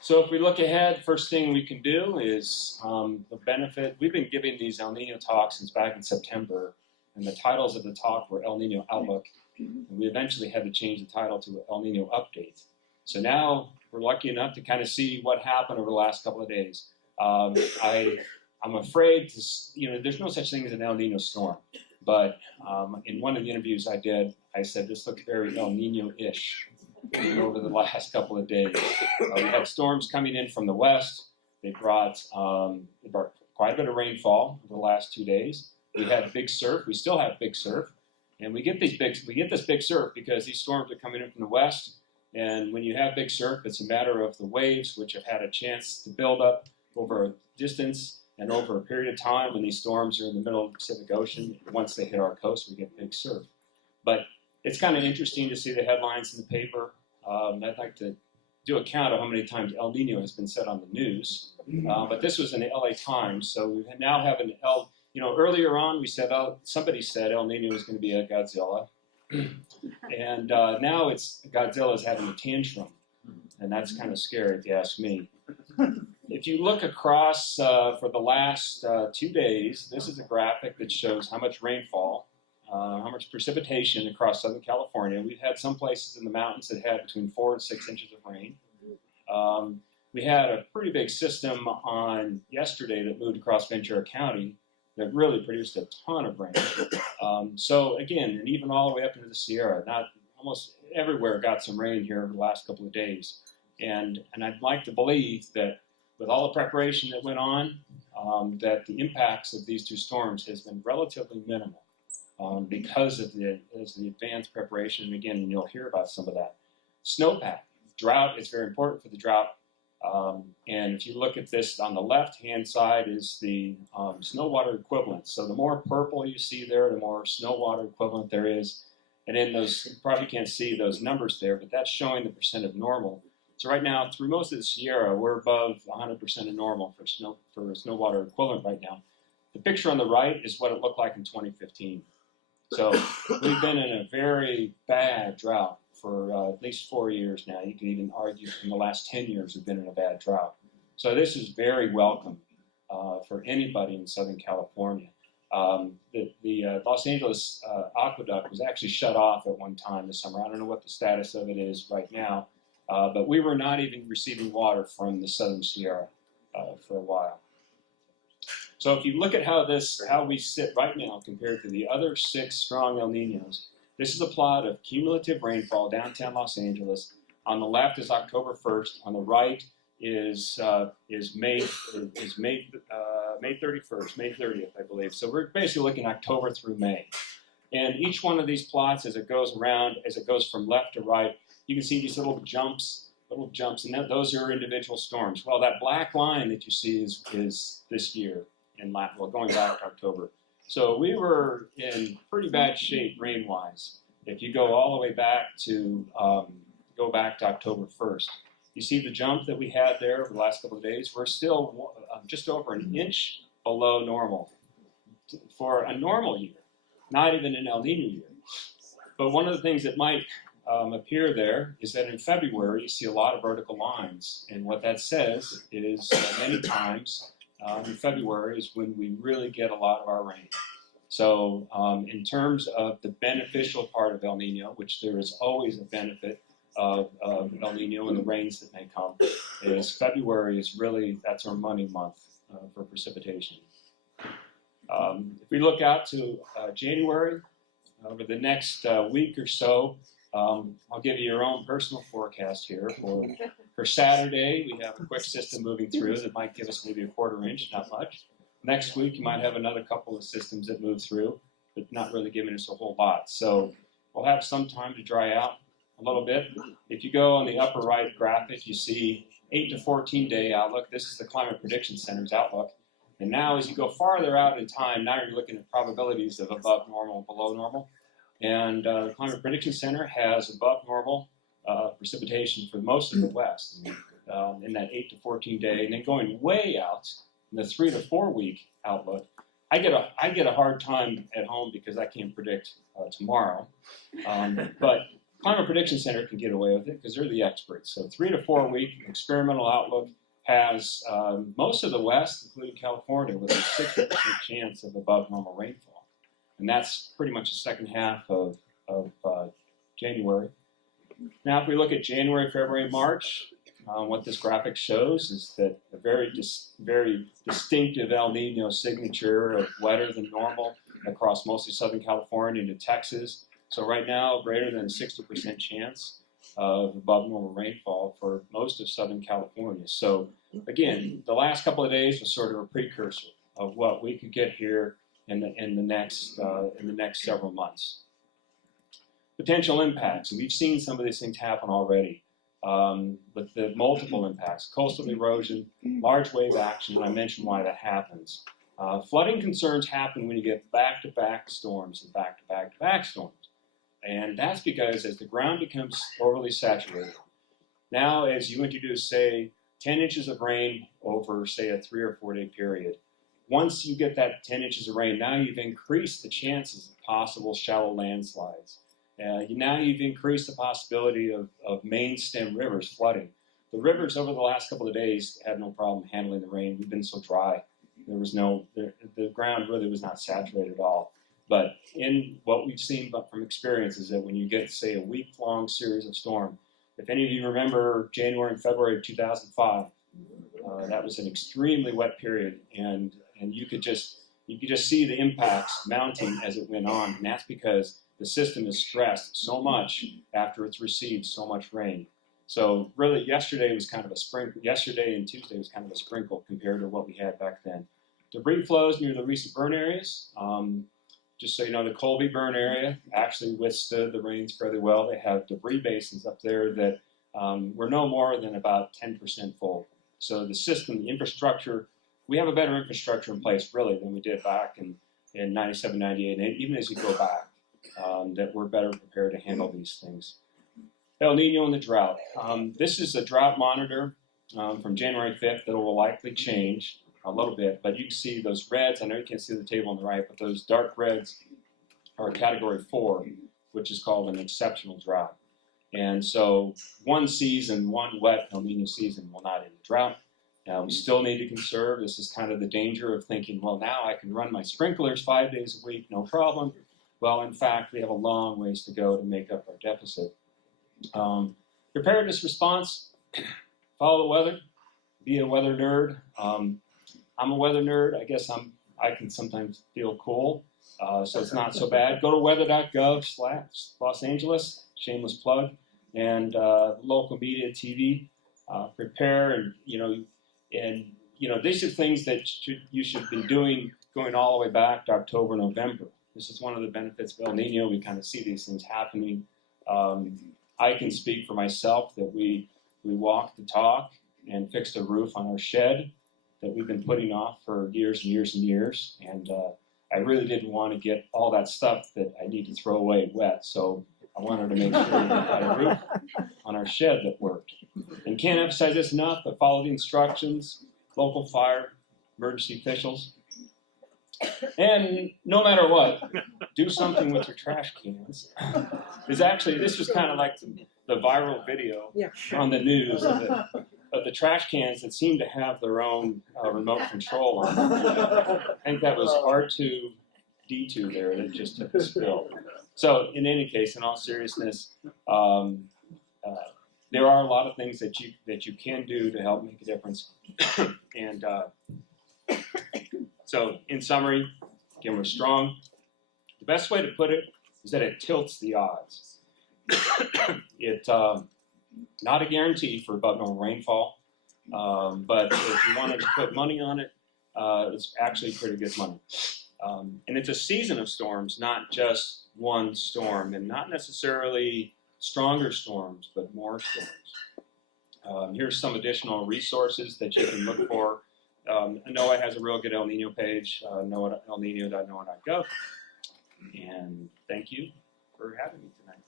So if we look ahead, first thing we can do is the benefit. We've been giving these El Nino talks since back in September, and the titles of the talk were El Nino Outlook, and we eventually had to change the title to El Nino Update. So now we're lucky enough to kind of see what happened over the last couple of days. I'm afraid to, there's no such thing as an El Nino storm, but in one of the interviews I did, I said this looks very El Nino-ish over the last couple of days. We had storms coming in from the west. They brought quite a bit of rainfall over the last 2 days. We had big surf. We still have big surf, and we get this big surf because these storms are coming in from the west. And when you have big surf, it's a matter of the waves, which have had a chance to build up over a distance and over a period of time. When these storms are in the middle of the Pacific Ocean, once they hit our coast, we get big surf. But it's kind of interesting to see the headlines in the paper. I'd like to do a count of how many times El Nino has been said on the news. But this was in the LA Times, so we now have an earlier on we said, somebody said El Nino is going to be a Godzilla. And now it's Godzilla's having a tantrum. And that's kind of scary if you ask me. If you look across for the last 2 days, this is a graphic that shows how much rainfall, how much precipitation across Southern California. We've had some places in the mountains that had between 4 and 6 inches of rain. We had a pretty big system on yesterday that moved across Ventura County that really produced a ton of rain. So again, and even all the way up into the Sierra, almost everywhere got some rain here over the last couple of days. And I'd like to believe that with all the preparation that went on, that the impacts of these two storms has been relatively minimal because of the advanced preparation. And again, you'll hear about some of that. Snowpack, drought is very important for the drought. And if you look at this on the left-hand side is the snow water equivalent. So the more purple you see there, the more snow water equivalent there is. And in those, you probably can't see those numbers there, but that's showing the percent of normal. So right now, through most of the Sierra, we're above 100% of normal for snow water equivalent right now. The picture on the right is what it looked like in 2015. So we've been in a very bad drought for at least 4 years now. You can even argue in the last 10 years we've been in a bad drought. So this is very welcome for anybody in Southern California. The Los Angeles aqueduct was actually shut off at one time this summer. I don't know what the status of it is right now, but we were not even receiving water from the Southern Sierra for a while. So if you look at how we sit right now compared to the other 6 strong El Ninos, this is a plot of cumulative rainfall downtown Los Angeles. On the left is October 1st. On the right is May 31st, May 30th, I believe. So we're basically looking October through May. And each one of these plots, as it goes around, as it goes from left to right, you can see these little jumps, and those are individual storms. Well, that black line that you see is this year, going back to October. So we were in pretty bad shape rain-wise. If you go all the way back to October 1st, you see the jump that we had there over the last couple of days. We're still just over an inch below normal for a normal year, not even an El Nino year. But one of the things that might appear there is that in February you see a lot of vertical lines, and what that says is many times in February is when we really get a lot of our rain. So in terms of the beneficial part of El Nino, which there is always a benefit of El Nino and the rains that may come, is February is really, that's our money month for precipitation. If we look out to January, over the next week or so, I'll give you your own personal forecast here. For Saturday, we have a quick system moving through that might give us maybe a 1/4 inch, not much. Next week, you might have another couple of systems that move through, but not really giving us a whole lot. So we'll have some time to dry out a little bit. If you go on the upper right graphic, you see 8 to 14 day outlook. This is the Climate Prediction Center's outlook. And now as you go farther out in time, now you're looking at probabilities of above normal and below normal. And the Climate Prediction Center has above normal precipitation for most of the West in that 8 to 14 day. And then going way out in the 3 to 4 week outlook, I get a hard time at home because I can't predict tomorrow. But Climate Prediction Center can get away with it because they're the experts. So 3 to 4 week experimental outlook has most of the West, including California, with a 60% chance of above normal rainfall. And that's pretty much the second half of January. Now, if we look at January, February, March, what this graphic shows is that a very distinctive El Nino signature of wetter than normal across mostly Southern California into Texas. So right now, greater than a 60% chance of above normal rainfall for most of Southern California. So again, the last couple of days was sort of a precursor of what we could get here in the next several months. Potential impacts, and we've seen some of these things happen already. With the multiple impacts, coastal erosion, large wave action, and I mentioned why that happens. Flooding concerns happen when you get back-to-back storms and back-to-back-to-back storms. And that's because as the ground becomes overly saturated, now as you introduce, say, 10 inches of rain over, say, a 3 or 4 day period, once you get that 10 inches of rain, now you've increased the chances of possible shallow landslides. Now you've increased the possibility of main stem rivers flooding. The rivers over the last couple of days had no problem handling the rain. We've been so dry. There was the ground really was not saturated at all. But in what we've seen from experience is that when you get, say, a week-long series of storm, if any of you remember January and February of 2005, that was an extremely wet period, and you could just see the impacts mounting as it went on, and that's because the system is stressed so much after it's received so much rain. So really, yesterday was kind of a sprinkle. Yesterday and Tuesday was kind of a sprinkle compared to what we had back then. Debris flows near the recent burn areas. Just so you know, the Colby burn area actually withstood the rains fairly well. They have debris basins up there that were no more than about 10% full. So the system, the infrastructure, we have a better infrastructure in place really than we did back in 97, 98, and even as you go back, that we're better prepared to handle these things. El Nino and the drought. This is a drought monitor from January 5th that will likely change a little bit, but you can see those reds. I know you can't see the table on the right, but those dark reds are a category 4, which is called an exceptional drought. And so one wet El Nino season will not end the drought. We still need to conserve. This is kind of the danger of thinking, well, now I can run my sprinklers 5 days a week, no problem. Well, in fact, we have a long ways to go to make up our deficit. Preparedness response, follow the weather, be a weather nerd. I'm a weather nerd. I guess I can sometimes feel cool, so it's not so bad. Go to weather.gov/Los Angeles, shameless plug, and local media, TV. Prepare, and these are things that you should be doing going all the way back to October, November. This is one of the benefits of El Nino. We kind of see these things happening. I can speak for myself that we walked the talk and fixed a roof on our shed that we've been putting off for years and years and years. And I really didn't want to get all that stuff that I need to throw away wet. So I wanted to make sure we had a roof on our shed that worked. And can't emphasize this enough, but follow the instructions, local fire, emergency officials. And no matter what, do something with your trash cans. This was kind of like the viral video on the news of the trash cans that seem to have their own remote control on them. I think that was R2-D2 there that just took a spill. So in any case, in all seriousness, there are a lot of things that you can do to help make a difference. And so in summary, again, we're strong. The best way to put it is that it tilts the odds. It's not a guarantee for above normal rainfall, but if you wanted to put money on it, it's actually pretty good money. And it's a season of storms, not just one storm, and not necessarily stronger storms, but more storms. Here's some additional resources that you can look for. NOAA has a real good El Nino page, elnino.noaa.gov. And thank you for having me tonight.